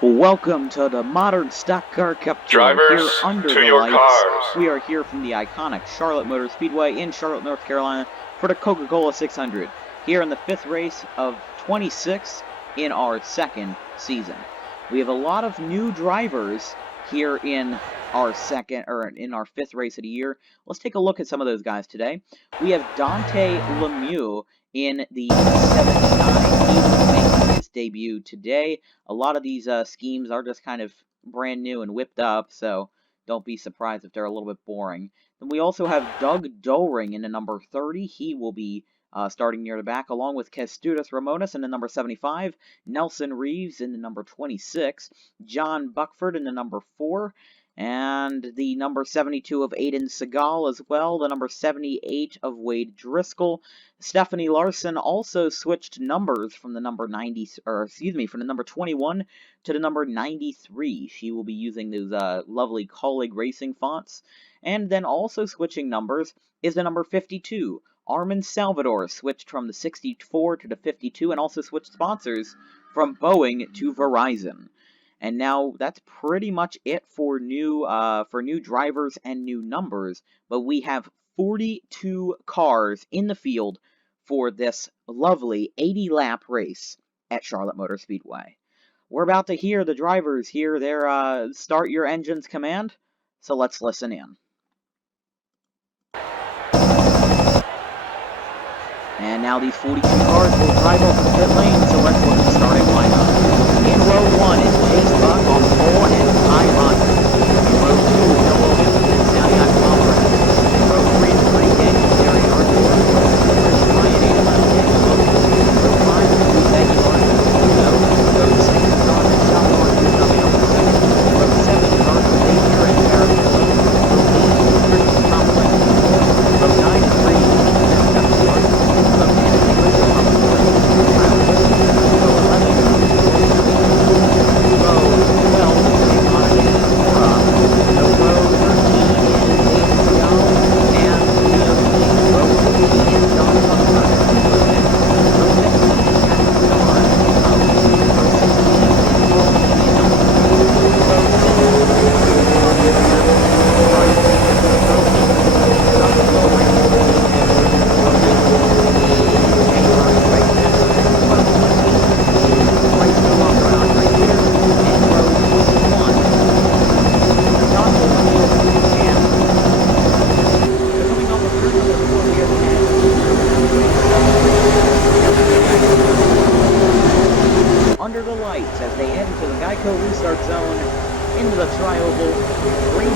Welcome to the modern stock car cup tour here Drivers, under to the your lights. cars. We are here from the iconic Charlotte Motor Speedway in Charlotte, North Carolina for the Coca-Cola 600. Here in the fifth race of 26 in our second season. We have a lot of new drivers here in our fifth race of the year. Let's take a look at some of those guys today. We have Dante Lemieux in the 79. He will be making his debut today. A lot of these schemes are just kind of brand new and whipped up, so don't be surprised if they're a little bit boring. Then we also have Doug Doering in the number 30. He will be starting near the back, along with Kęstutis Ramonas in the number 75, Nelson Reeves in the number 26, John Buckford in the number 4, and the number 72 of Aiden Segal as well, the number 78 of Wade Driscoll. Stephanie Larson also switched numbers from the number from the number 21 to the number 93. She will be using those lovely Colleague Racing fonts. And then also switching numbers is the number 52. Armin Salvador switched from the 64 to the 52 and also switched sponsors from Boeing to Verizon. And now that's pretty much it for new drivers and new numbers. But we have 42 cars in the field for this lovely 80-lap race at Charlotte Motor Speedway. We're about to hear the drivers hear their start your engines command, so let's listen in. And now these 42 cars will drive off the pit lane, so let's look at the starting lineup. In row 1 is Chase Buck on the pole and Ty Rogers. In row 2 is Noah Williams and Sally Alvarez. In row 3 is Brady Daniels, Terry Arthur. Chris Ryan, Adam Daniel Lopez. Row 5 is Peggy Larson. Row 6 is Donovan Salvador, who's coming up in second. Row 7 is Arthur Xavier and Barrett Malone. Row 8 is Christian Thompson. Row 9 is Brady Daniels and Stephanie Larson. Row 10 is Melissa Thompson. Row 11 is under the lights as they head into the Geico restart zone into the tri-oval green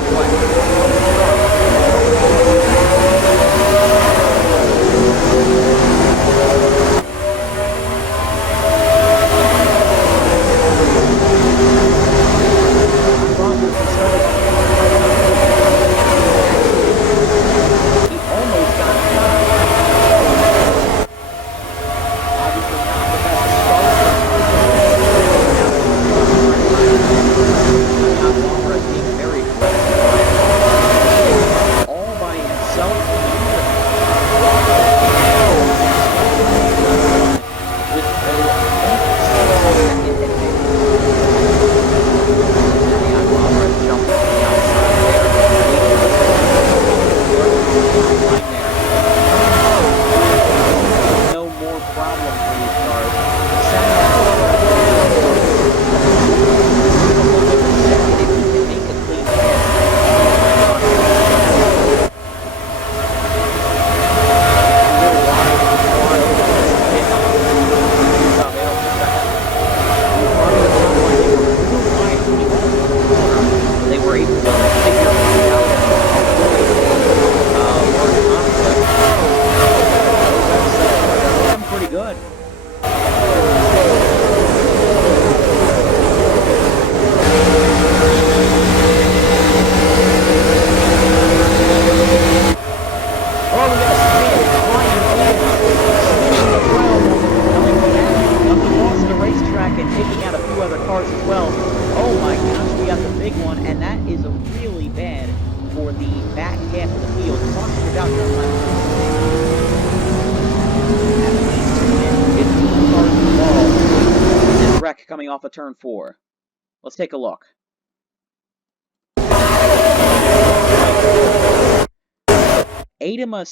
for the back half of the field. Caution is out here on lap 16. At least 15 cars involved. This wreck coming off of turn 4. Let's take a look. Adama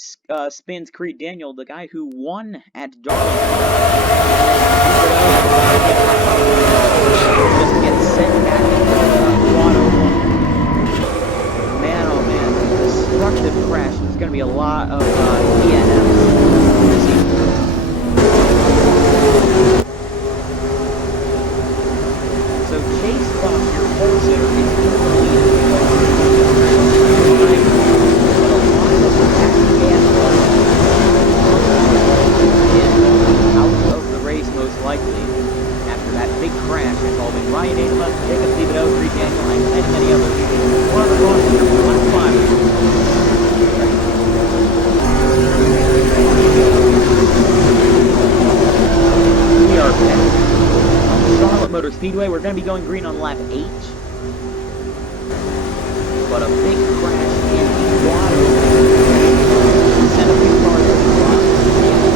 spins Creed Daniel, the guy who won at Darlington. Just gets sent back into Quado. Man, oh man, destructive crash. There's going to be a lot of DNFs this season. So Chase Buck, your pole sitter, is in the lead. Out of the race most likely after that big crash involving Ryan Adama, Jacob Thibodeau, Creed Daniel, and many others. We're on the cross here for lap 5. We are back on Charlotte Motor Speedway. We're going to be going green on lap 8. But a big crash in the water sent a few cars over the rock.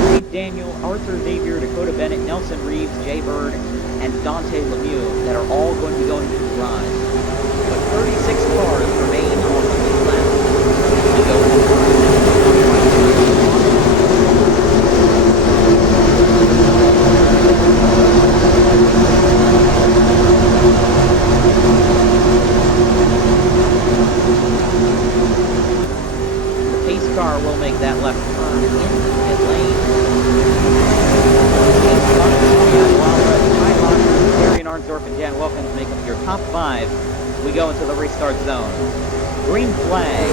Creed Daniel, Arthur Xavier, Dakota Bennett, Nelson Reeves, Jay Bird, and Dante Lemieux that are all going to be going to the garage. But 36 cars remain on the lead lap to go to the garage. Car will make that left turn into pit lane. Darian Arnsdorf and Jan Wilkins make up your top 5. We go into the restart zone. Green flag.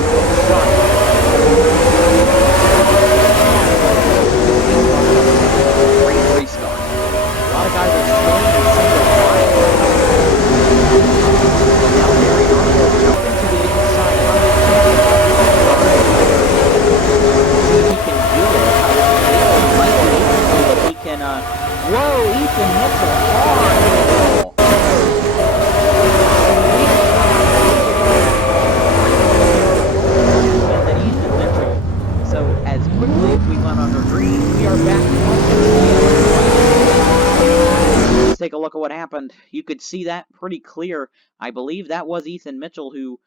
Great restart. A lot of guys are slowing in single file. Now Darian Arnsdorf jumping to the inside. Whoa, Ethan Mitchell hard. Ethan Mitchell. So as quickly as we went under green, we are back. Let's take a look at what happened. You could see that pretty clear. I believe that was Ethan Mitchell who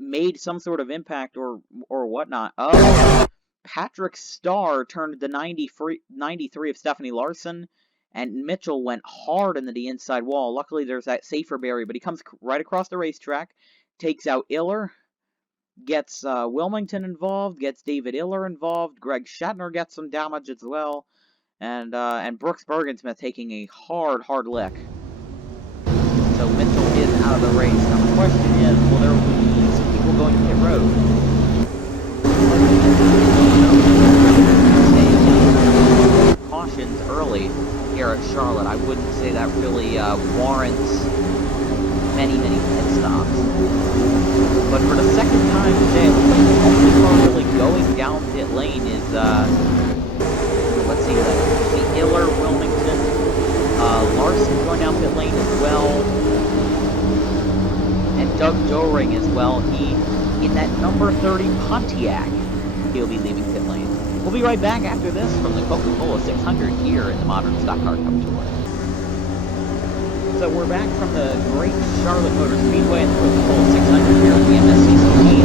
made some sort of impact or whatnot. Oh, Patrick Starr turned the 93 of Stephanie Larson, and Mitchell went hard into the inside wall. Luckily, there's that safer barrier, but he comes right across the racetrack, takes out Iller, gets Wilmington involved, gets David Iller involved, Greg Shatner gets some damage as well, and Brooks Bergensmith taking a hard lick. So Mitchell is out of the race. Now the question is, will there be some people going to pit road? Cautions early here at Charlotte. I wouldn't say that really warrants many pit stops. But for the second time today, it looks like the only car really going down pit lane is let's see, the Iller, Wilmington, Larson going down pit lane as well, and Doug Doring as well. He in that number 30 Pontiac. He'll be leaving pit lane. We'll be right back after this from the Coca-Cola 600 here in the Modern Stock Car Cup Tour. So we're back from the great Charlotte Motor Speedway and the Coca-Cola 600 here at the MSCC.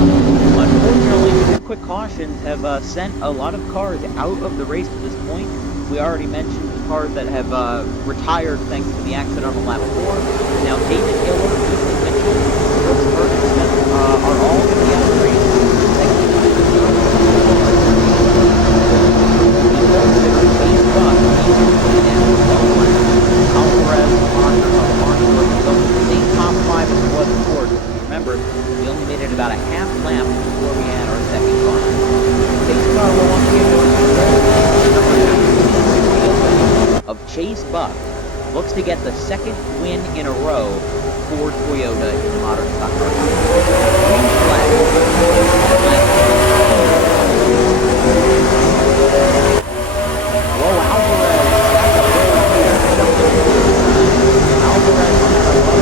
Unfortunately, two quick cautions have sent a lot of cars out of the race to this point. We already mentioned the cars that have retired thanks to the accident on lap 4. Now David Iller, Ethan Mitchell, Brooks Bergensmith are all going to be out of the race. Remember, we only made it about a half lap before we had our second car. Pace car will once again go of Chase Buck. Looks to get the second win in a row for Toyota in the Modern Stock Car. Green flag. Whoa, Alvarez. Alvarez on that 11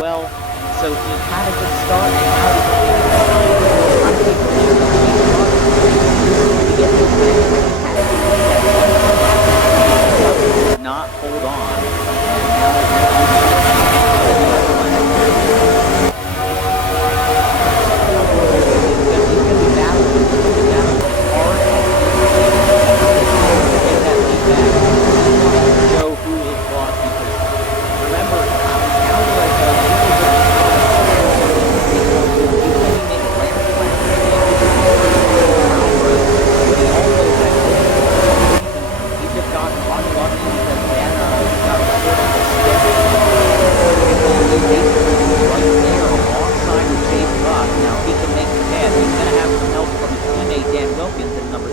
well, so he had a good start and now he's trying to take the lead to get this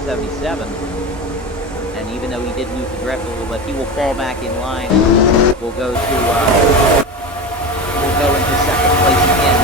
177. And even though he did lose the draft a little bit, he will fall back in line and will go to will go into second place again.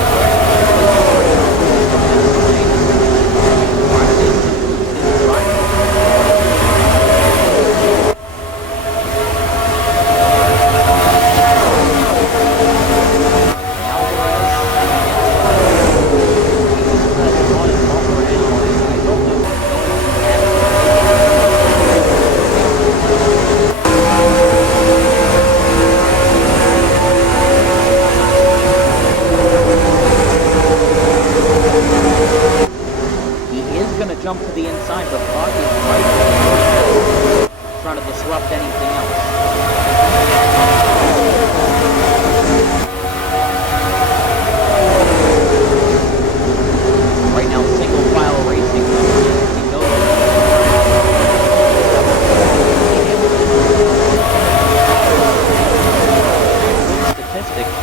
Jump to the inside, but Buck is right there, trying to disrupt anything else. Right now, single file racing. Statistics.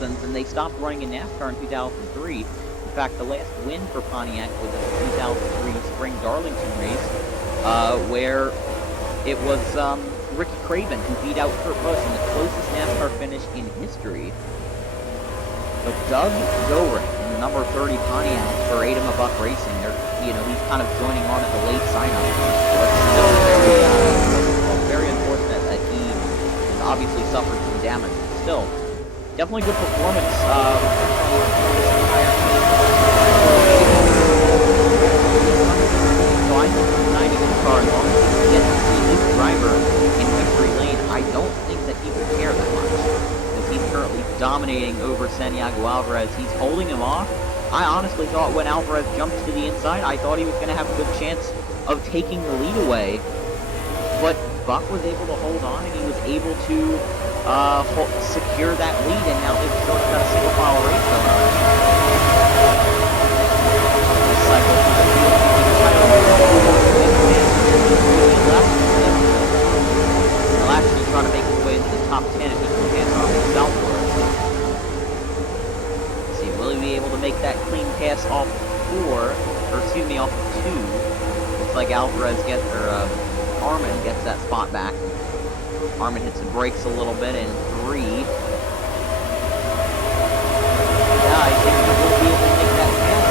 And they stopped running in NASCAR in 2003. In fact, the last win for Pontiac was in the 2003 Spring Darlington race, where it was Ricky Craven who beat out Kurt Busch in the closest NASCAR finish in history. But Doug Goring in the number 30 Pontiac for Adama Buck Racing, he's kind of joining on at the late sign-up. But still very unfortunate that he has obviously suffered some damage. Still, definitely good performance. So I think the 92 car, as long as he gets to see his driver in victory lane, I don't think that he will care that much. Because he's currently dominating over Santiago Alvarez. He's holding him off. I honestly thought when Alvarez jumped to the inside, I thought he was going to have a good chance of taking the lead away. But Buck was able to hold on, and he was able to secure that lead, and now they've still got a single file race going on. Cycle through the field, he'll actually try to make his way into the top 10 if he can pass off the Southward. Let's see, will he be able to make that clean pass off 4, or excuse me, off 2? Looks like Alvarez gets, or Armin gets that spot back. Armin hits the brakes a little bit in 3. Yeah, I think he will be able to make that pass.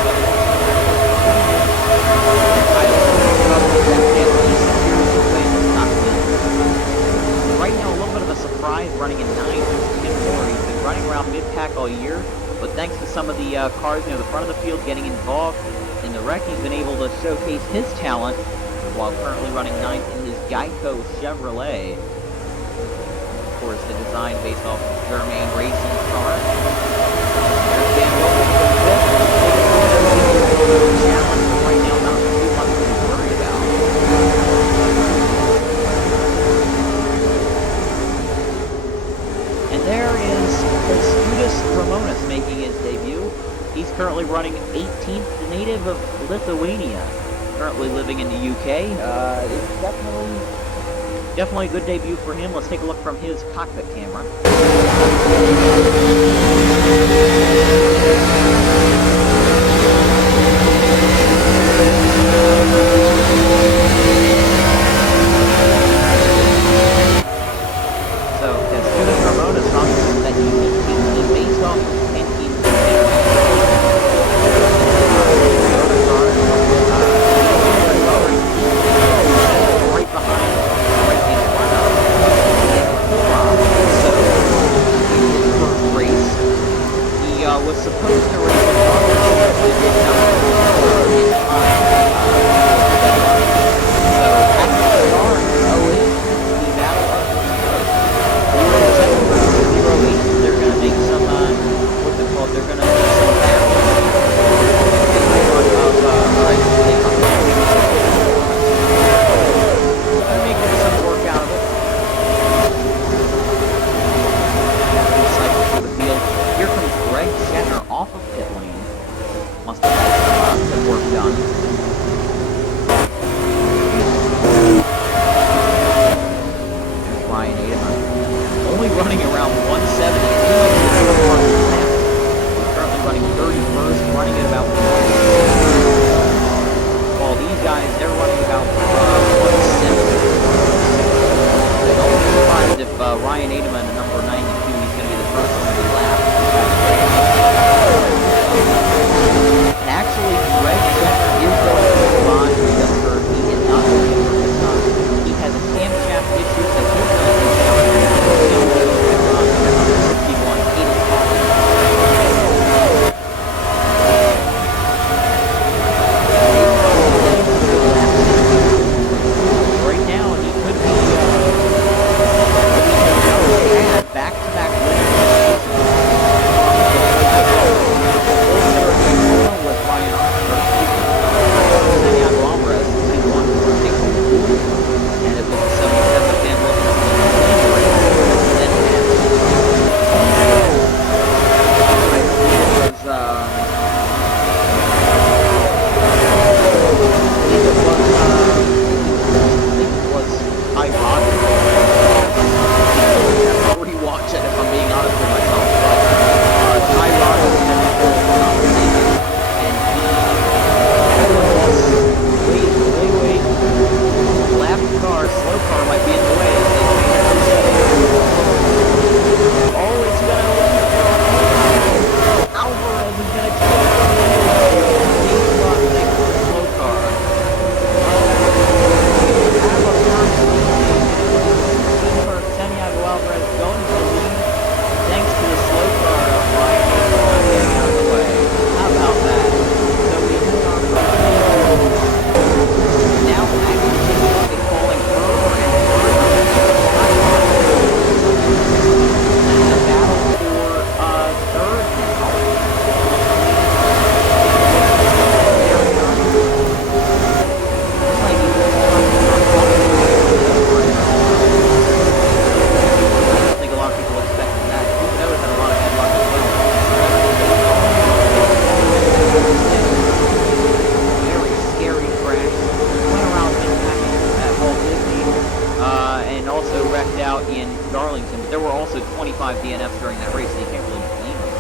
Right now, a little bit of a surprise running in 9. Tim Moore. He's been running around mid-pack all year, but thanks to some of the cars near the front of the field getting involved in the wreck, he's been able to showcase his talent while currently running 9th in his Geico Chevrolet. Of course, the design based off of Germain Racing car. There's Dan Wilson for the fifth. Challenge, but right now not too much to worry about. And there is Kostas Ramonas making his debut. currently running 18th, native of Lithuania, currently living in the UK. It's definitely a good debut for him. Let's take a look from his cockpit camera. So, as Student Ramona talks that unique team based off of 10 teams. Right behind, right in front of, so in his first race, he was supposed to race in August, but did not in time. So at the start, the battle of the 7.08, they're going to make some, what's it called? They're going to make some they're making some work out of it. Cycle through the field. Here comes Greg Shatner off of pit lane. Must have had some work done. There's Ryan Ademan. Only running around 170. He's currently running 31st, running at about 1. While these guys, they're running about 170. Don't be surprised if Ryan Ademan, number 92, he's going to be the first one to be lapped. And actually, Greg Shatner is going to respond just for he is not going to work this time. He has a camshaft issue that he's going to be showing at 61, 85. Right now, he could be back-to-back winners. With Ryan Santiago Alvarez, he won for and it was 77 again. Then I'll rewatch it if I'm being honest with myself. Ty Rogers had the whole conversation, and wait. Lap car, slow car might be in the way. Oh, it's gonna leave. Alvarez is gonna kill the slow car. Santiago Alvarez going to the lead thanks to the slow car of Ryan Ademan getting out of the way. How about that? So we move on now actually is falling further and further. And the battle for third now. Looks like he's I think a lot of people expected that. There was a lot of headlock as well. Very scary crash. Went around at Walt Disney, and also wrecked out in Darlington. But there were also 25 DNFs during that race, so you can't really blame him.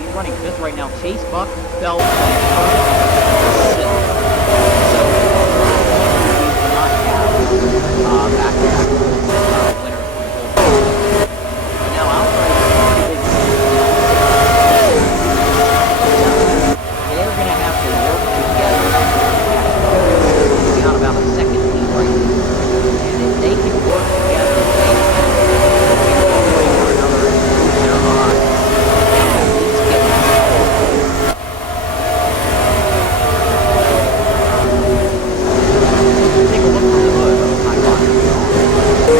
He's running fifth right now. Chase Buck fell to sixth. So he did not have back-to-back winners. Now Alvarez is pretty big. They're going to have to work together. It's got about a second team right now. And if they can work together, they can one way or another improve their odds. At least get take a look from the hood of Ty Rogers.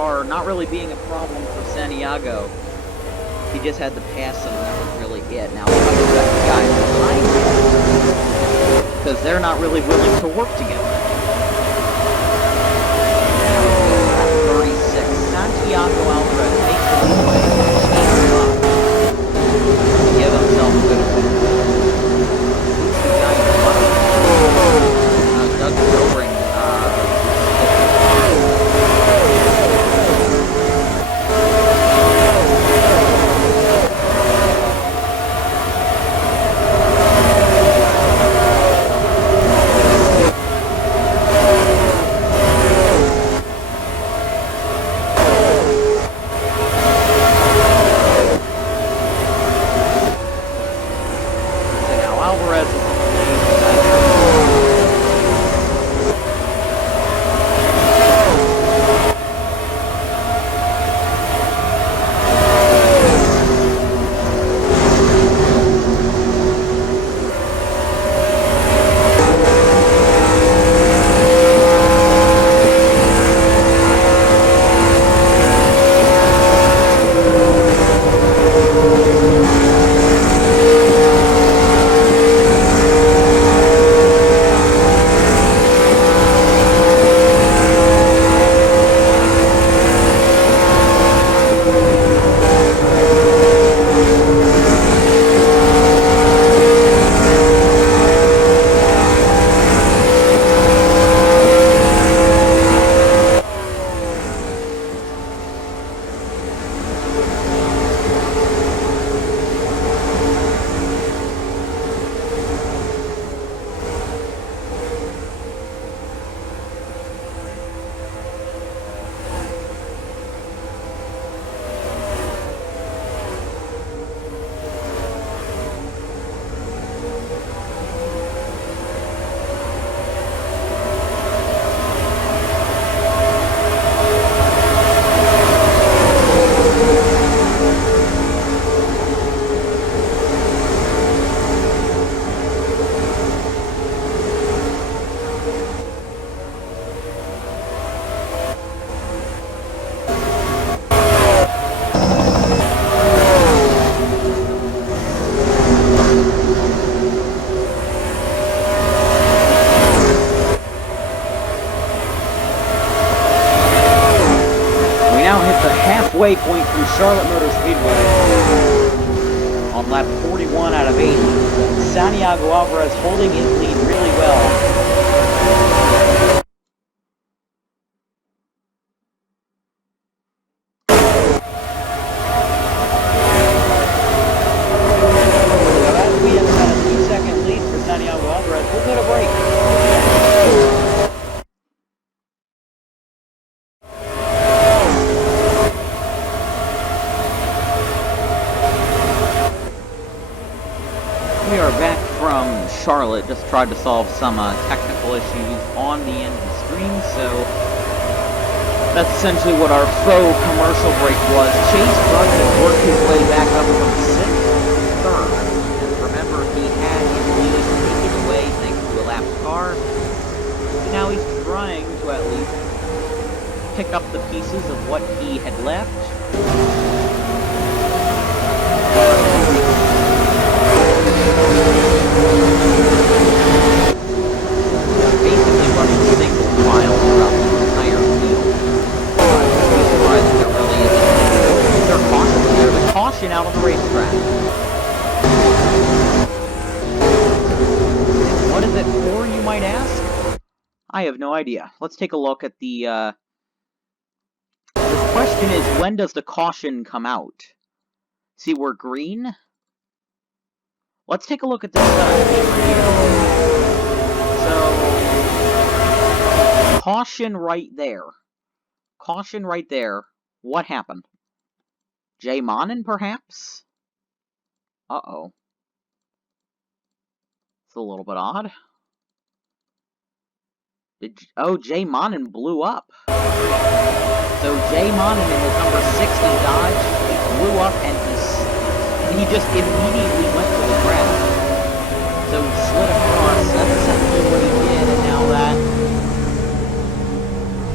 car not really being a problem for Santiago. He just had to pass him, and that was really it. Now, the guys behind him, because they're not really willing to work together. Now, 36. Santiago Alvarez makes the leeway, changes up, give himself a good win. Who's the guy in front of him? Doug Silvering. Halfway point from Charlotte Motor Speedway on lap 41 out of 80. Santiago Alvarez holding his lead really well. So as we have got a 2-second lead for Santiago Alvarez, we'll go to break. We are back from Charlotte. Just tried to solve some technical issues on the end of the stream, so that's essentially what our faux commercial break was. Chase Bugman worked his way back up from 6th to 3rd. And remember, he had his lead taken away thanks to a lapped car. And now he's trying to at least pick up the pieces of what he had left. Basically running single file throughout the entire field. I'm surprised that there really isn't. There's a caution out on the racetrack. And what is it for, you might ask? I have no idea. Let's take a look at the question is, when does the caution come out? See, we're green. Let's take a look at this paper here. So, caution right there. Caution right there. What happened? Jay Monin, perhaps? Uh-oh. It's a little bit odd. Oh, Jay Monin blew up. So Jay Monin in his number 60 Dodge blew up, and he just immediately went to the ground. So he slid across. That's essentially what he did, and now that...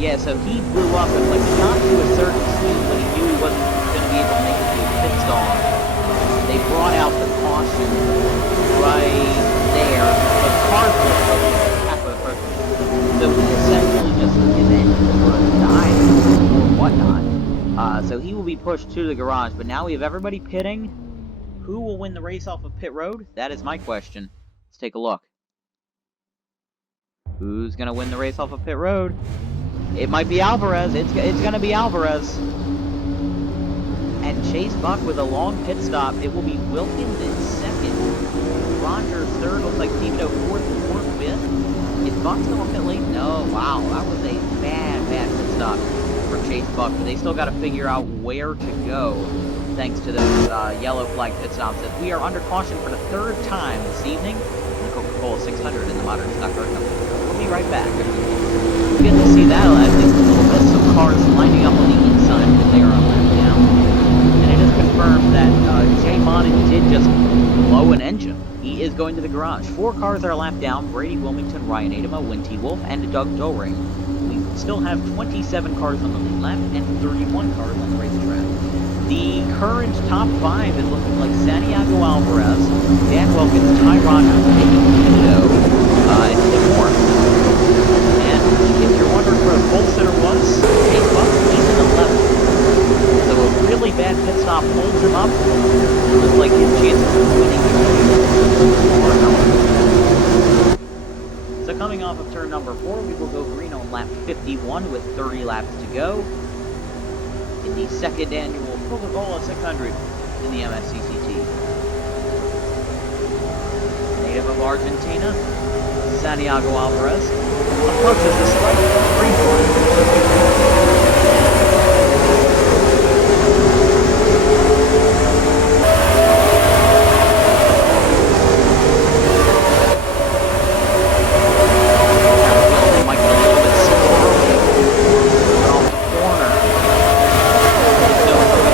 Yeah, so he blew up and like got to a certain speed when he knew he wasn't going to be able to make it to a pit stop. They brought out the caution right there. The cars were half of a person. So he essentially just his engine sort of died or whatnot. So he will be pushed to the garage. But now we have everybody pitting. Who will win the race off of pit road? That is my question. Let's take a look. Who's going to win the race off of pit road? It might be Alvarez. It's going to be Alvarez. And Chase Buck with a long pit stop. It will be Wilkins in second. Rogers third. Looks like Tito fourth and fourth fifth. Is Buck still on pit lane? No. Wow, that was a bad pit stop for Chase Buck. But they still got to figure out where to go thanks to those yellow flag pit stops. As we are under caution for the third time this evening in the Coca-Cola 600 in the Modern Stock Car Company. We'll be right back. Good to see that at least a little bit. Some cars lining up on the inside because they are on lap down. And it is confirmed that Jay Monin did just blow an engine. He is going to the garage. 4 cars are lapped down. Brady Wilmington, Ryan Adema, Winty Wolf, and Doug Doring. We still have 27 cars on the lead lap and 31 cars on the racetrack. The current top 5 is looking like Santiago Alvarez, Dan Wilkins, Ty Rogers, Tito, and Tim Moore. And if you're wondering where the pole sitter was, Chase Buck, he's in 11th. So a really bad pit stop holds him up. It looks like his chances of winning are. So coming off of turn number 4, we will go green on lap 51 with 30 laps to go in the second annual Coca-Cola 600 in the MSCCT. Native of Argentina, Santiago Alvarez approaches the stripe, green flag.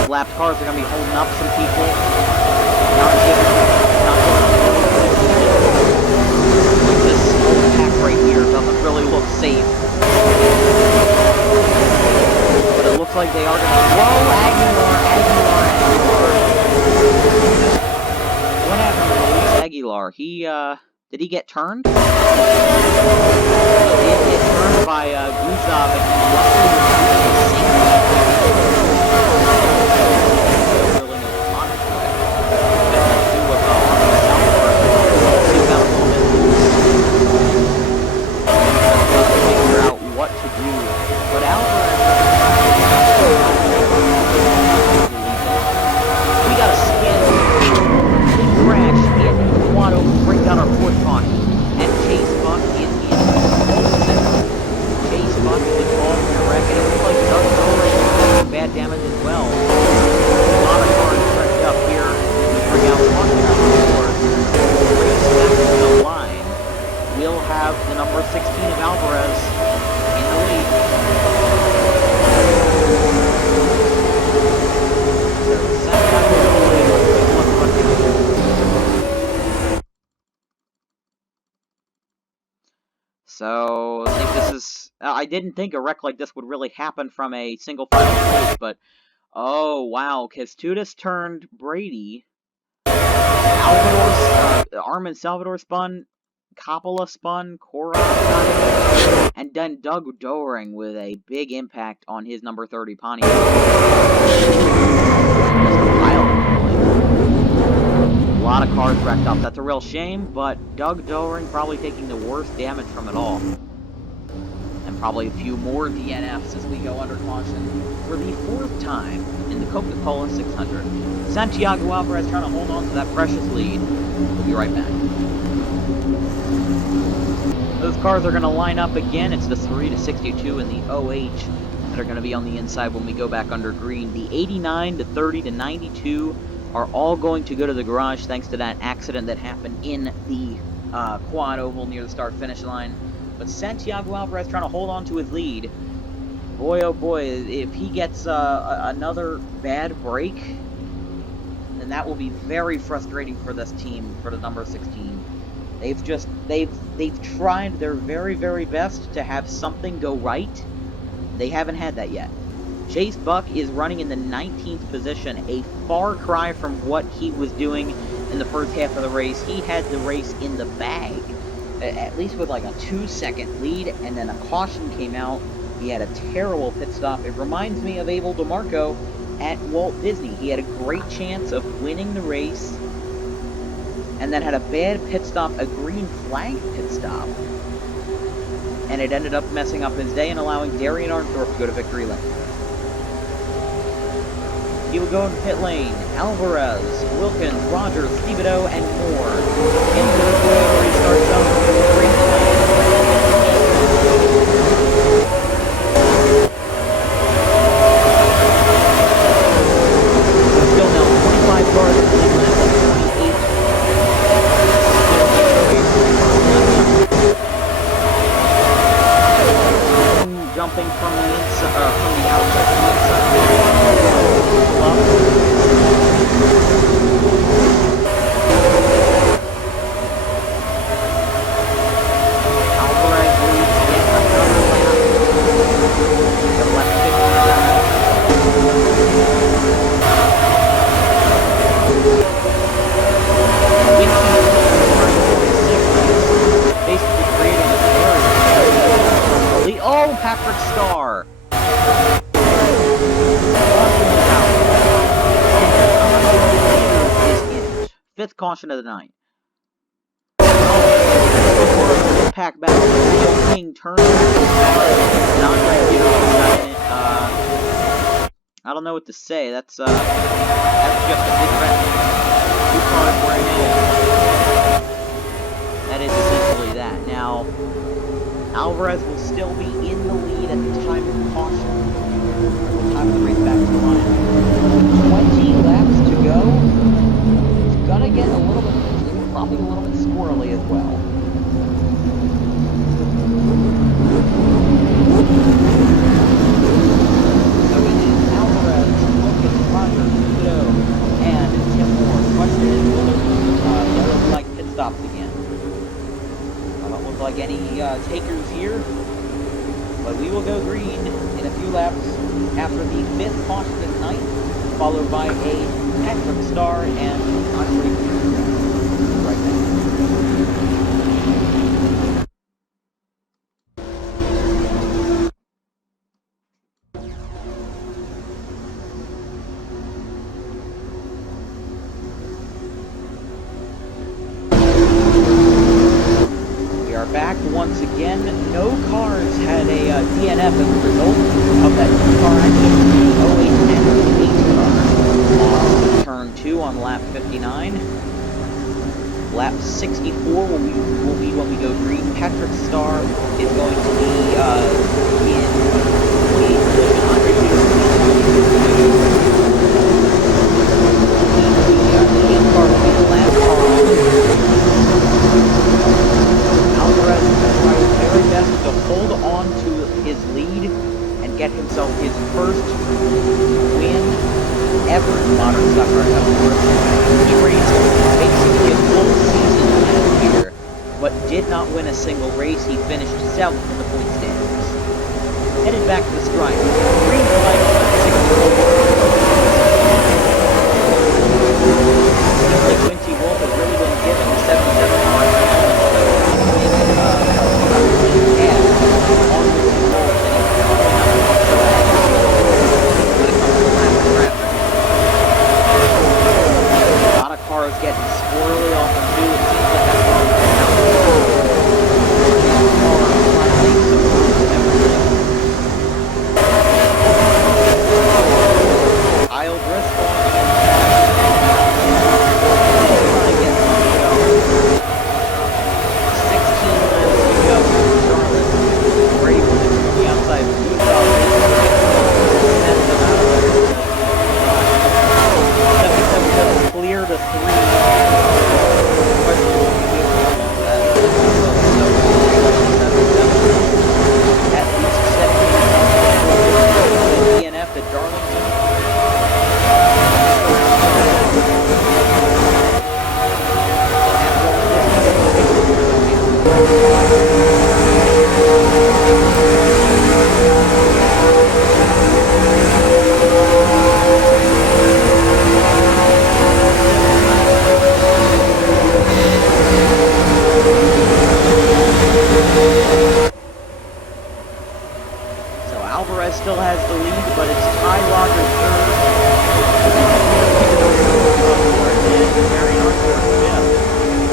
Lapped cars are going to be holding up some people. This whole pack right here doesn't really look safe. But it looks like they are going to... Whoa, Aguilar. What happened to Luis Aguilar? Did he get turned? He did get turned by Guzov, and he luckily what to do, but Alvarez we got a spin, big crash in Quado, bring down our fourth caution, and Chase Buck is in pole. Chase Buck is involved in a wreck, and it looks like Doug Doring has some bad damage as well. A lot of cars wrecked up here. We bring out one more, race back to the line. We'll have the number 16 of Alvarez in the lead. So, I think this is... I didn't think a wreck like this would really happen from a single final race, but... Oh, wow. Kestutis turned Brady. Armin Salvador spun. Coppola spun, Cora spun, and then Doug Doring with a big impact on his number 30 Pontiac. A lot of cars wrecked up. That's a real shame, but Doug Doring probably taking the worst damage from it all. And probably a few more DNFs as we go under caution for the 4th time in the Coca-Cola 600. Santiago Alvarez trying to hold on to that precious lead. We'll be right back. Those cars are going to line up again. It's the 3 to 62 and the OH that are going to be on the inside when we go back under green. The 89 to 30 to 92 are all going to go to the garage thanks to that accident that happened in the quad oval near the start-finish line. But Santiago Alvarez trying to hold on to his lead. Boy, oh boy, if he gets another bad break, then that will be very frustrating for this team, for the number 16. They've tried their very, very best to have something go right, They haven't had that yet. Chase Buck is running in the 19th position, a far cry from what he was doing in the first half of the race. He had the race in the bag, at least with like a 2-second lead, and then a caution came out. He had a terrible pit stop. It reminds me of Abel DeMarco at Walt Disney. He had a great chance of winning the race, and then had a bad pit stop, a green flag pit stop, and it ended up messing up his day and allowing Darian Arnsdorf to go to victory lane. He will go in pit lane. Alvarez, Wilkins, Rogers, Thibodeau, and more. Into the Toyota restart zone for the green flag. So still now 25 cars in the lead lap of 28. Jumping from the inside, from the outside to the inside. Alvarez leads yet another lap. The left 50. Basically creating a barrier. Oh, Patrick Starr! Fifth caution of the night. Pack battle. King turns. Not I don't know what to say. That's just a big wreck. 2 cars were in. That is essentially that. Now, Alvarez will still be in the lead at the time of caution. Or time of the race back to the line. 20 laps to go. Gonna get a little bit, probably a little bit squirrely as well. So it is Alvarez, Wilkins, Rogers, Thibodeau, and Tim Moore. The question is, will there look like pit stops again? Don't look like any takers here, but we will go green in a few laps after the 5th caution of the night, followed by a Patrick Starr and Andre right now. We are back once again. No cars had a DNF as a result of that 2-car accident, the 08 and 8 car. Turn 2 on lap 59. Lap 64 will be when we go green. Patrick Starr is going to be in the Andre the car will be the last car. Alvarez is trying his very best to hold on to his lead and get himself his first win ever in modern stock car cup. He raced basically a full season last year, but did not win a single race. He finished 7th in the point standings. Headed back to the stripe. Green flag, 64. Seems like Quincy Wolf has really been given the 77 mark. A lot of cars getting squirrely off the 2. It seems like that's wrong. Gary Arthur in fifth.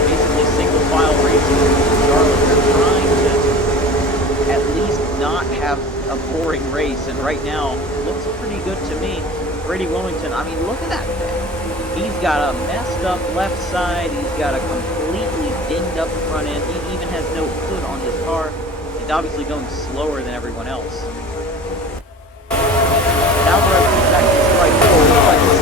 Basically single file racing in Charlotte. They're trying to at least not have a boring race, and right now, looks pretty good to me. Brady Wilmington, I mean, look at that thing. He's got a messed up left side. He's got a completely dinged up front end. He even has no hood on his car. He's obviously going slower than everyone else. Alvarez comes back to strike four. Like this is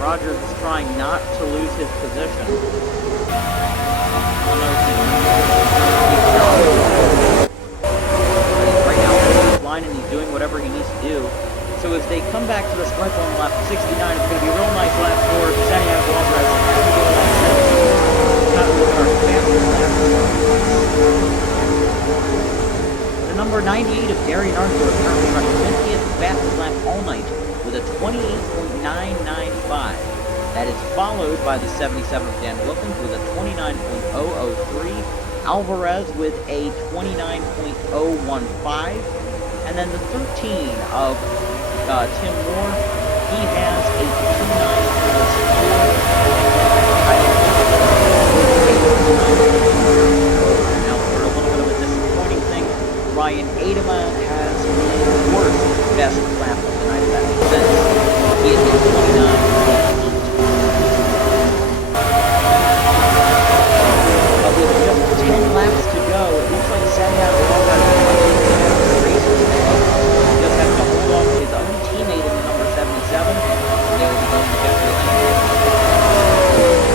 Rogers is trying not to lose his position. Right now he's line and he's doing whatever he needs to do. So as they come back to the sprint on lap 69, it's going to be a real nice lap for Santiago Alvarez. Kind of look at our fastest lap. The number 98 of Gary Arthur is currently running 50th fastest lap all night with a 28.995. That is followed by the 77 of Dan Wilkins with a 29.003. Alvarez with a 29.015. And then the 13 of Tim Moore, he has a 29.4. Now for a little bit of a disappointing thing, Ryan Adema has the worst best lap of the night, if that makes sense. He is at 29.8. But with just 10 laps to go, it looks like Santiago Alvarez might be the race today. He just has to hold off his own teammate in the number 77, and they will be going to get to the end.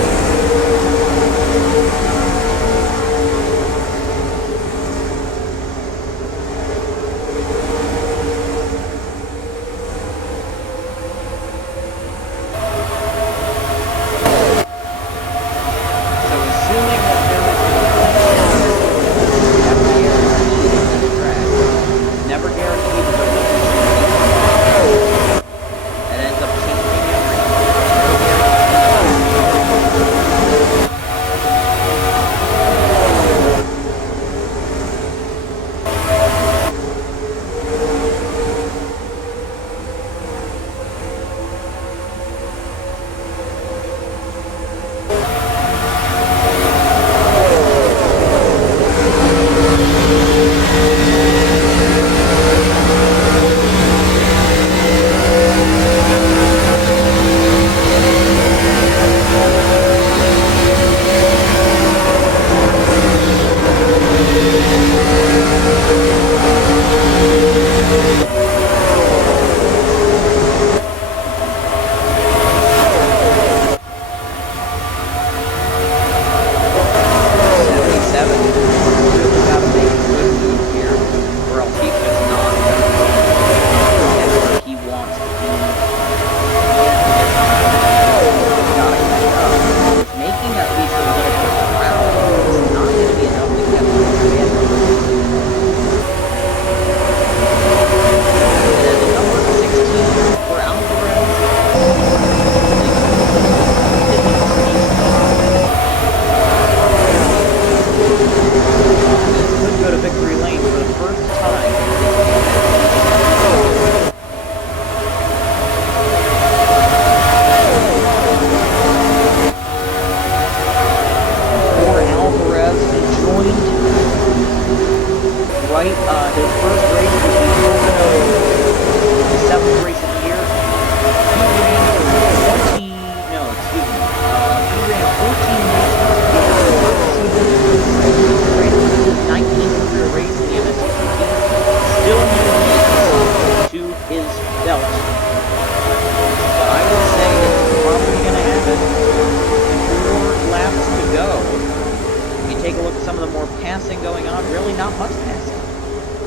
a look at some of the more passing going on. Really not much passing.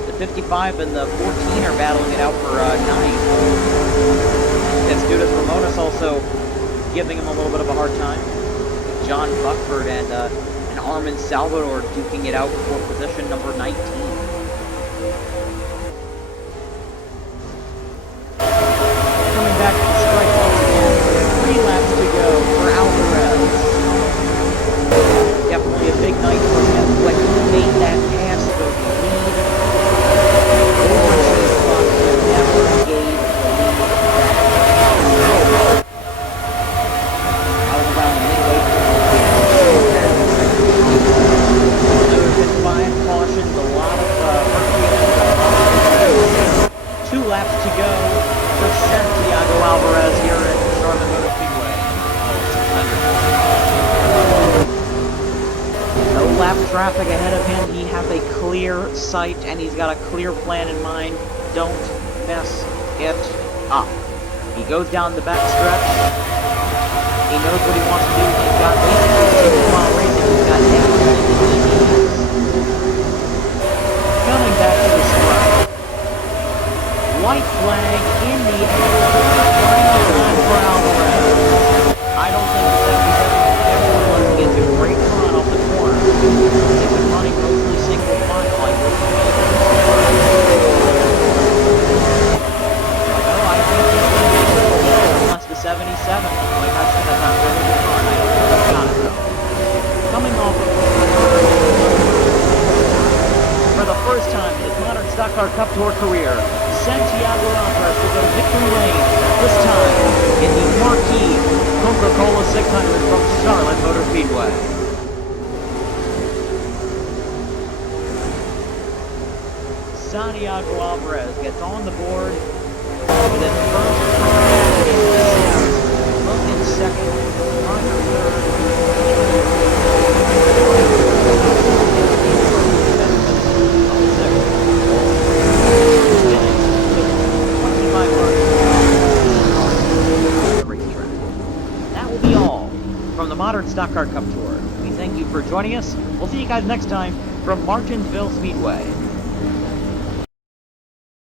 The 55 and the 14 are battling it out for 9th. Testudas Ramones also giving him a little bit of a hard time. John Buckford and Armin Salvador duking it out for position number 19. Coming back to the strike once again. 3 laps to go for Alvarez. Definitely a big night for him, but he made that pass for the lead. Overseas clock never gave the lead back. Out around the midway another 55 cautions, a lot of hurt. 2 laps to go for Santiago Alvarez here at Charlotte Motor Speedway. No lap traffic ahead of him. He has a clear sight and he's got a clear plan in mind. Don't mess it up. He goes down the back stretch. He knows what he wants to do. He's got basically while racing. He's got everything that he needs. Coming back to the strike. White flag in the air. Final time for Alvarez. I don't think the 77 gets a great run off the corner. They've been running mostly single file like this. I think he's going to be able to go unless the 77. Like I said, that's not really good run. I don't think he's got it though. Coming off for the first time in his modern Stock Car Cup Tour career, Santiago Alvarez will go victory lane, this time in the marquee Coca-Cola 600 from Charlotte Motor Speedway. Santiago Alvarez gets on the board with his first look in second, under third. That will be all from the Modern Stock Car Cup Tour. We thank you for joining us. We'll see you guys next time from Martinsville Speedway.